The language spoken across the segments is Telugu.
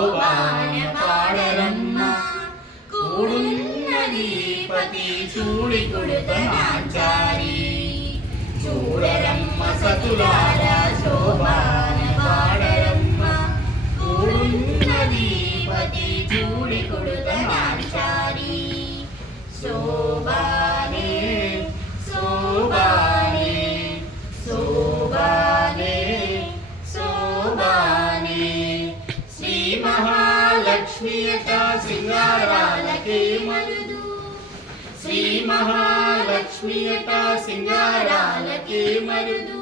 శోభాన పాడరమ్మ కూడున్నది పతి చూడి కుడుతనాచారి చూడరమ్మ సతులారా శోభాన పాడరమ్మ కూడున్నది పతి చూడి కుడుతనాచారి శోభానే శోభానే శోభానే శోభానే శ్రీ మహాలక్ష్మియట సింగారాలకే మరుదు శ్రీ మహాలక్ష్మియట సింగారాలకే మరుదు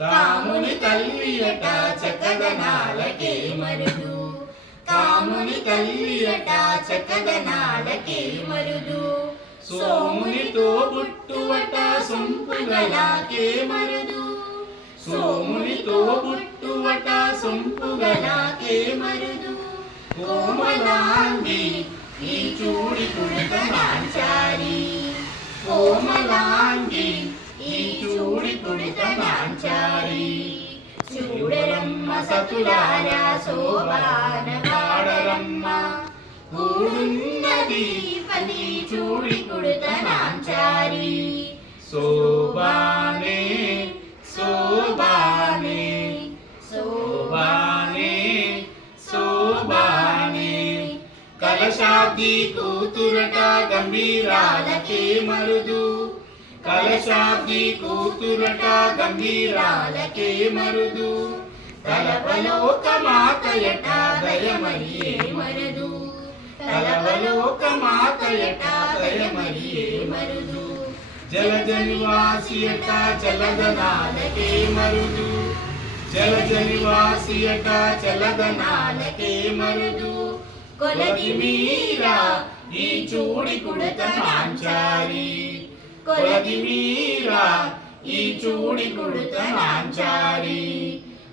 కాముని తల్లియట చకదనాలకే మరుదు కాముని తల్లియట చకదనాలకే మరుదు సోమునితో పుట్టువట సొంపుగలాకే మరుదు సోమునితో పుట్టువట సొంపుగలాకే మరుదు కోమలాంగి ఈ చూడి కుడుతనాచారి కోమలాంగి ఈ చూడి కుడుతనాచారి చూడరమ్మ సతులారా శోభాన పాడరమ్మ కూడున్నది పతి చూడి కుడుతనాచారి శోభానే శోభానే శోభానే శోభానే కలశాబ్ది కూతురట గంభీరాలకే మరుదు కలశాబ్ది కూతురట గంభీరాలకే మరుదు కలవలోక మాతయట దయమరియే మరుదు కలవలోక మాతయట దయమరియే మరుదు జలజనివాసియట చలదనాలకే మరుదు జలజనివాసియట చలదనాలకే మరుదు కొలది మీరా ఈ చూడి కుడుతనాచారి కొలది మీరా ఈ చూడి కుడుతనాచారి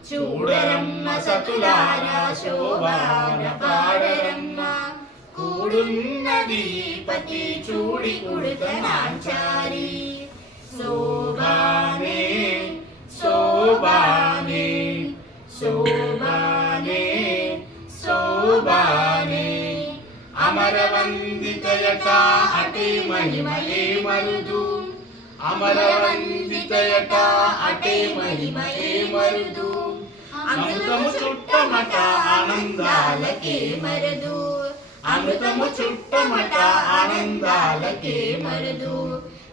చూడరమ్మ సతులారా శోభాన పాడరమ్మ కూడున్నది పతి చూడి కుడుతనాచారి శోభానే శోభానే శోభానే శోభానే అమరవందితయట అటే మహిమయే మరుదు అమరవందితయట అటే మహిమయే మరుదు అమృతము చుట్టమట ఆనందాలకే మరుదు అమృతము చుట్టమట ఆనందాలకే మరుదు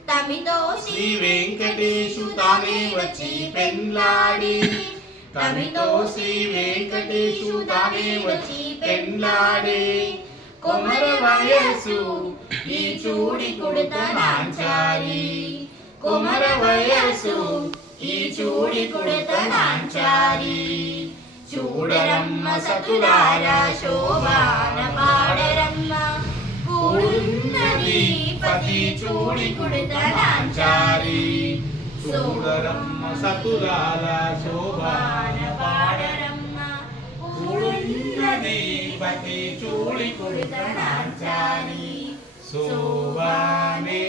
తమితో శ్రీ వెంకటేశు తానే వచ్చి పెండ్లాడి తమితో శ్రీ వెంకటేశు తానే వచ్చి పెండ్లాడే కొమర వయసు ఈ చూడి కుడుతనాచారి కొమర వయసు ఈ చూడి కుడుతనాచారి చూడరమ్మ సతులారా శోభాన పాడరమ్మ కూడున్నది పతి చూడి కుడుతనాచారి చూడరమ్మ సతులారా శోభాన పాడరమ్మ కూడున్నది పతి చూడి కుడుతనాచారి శోభానే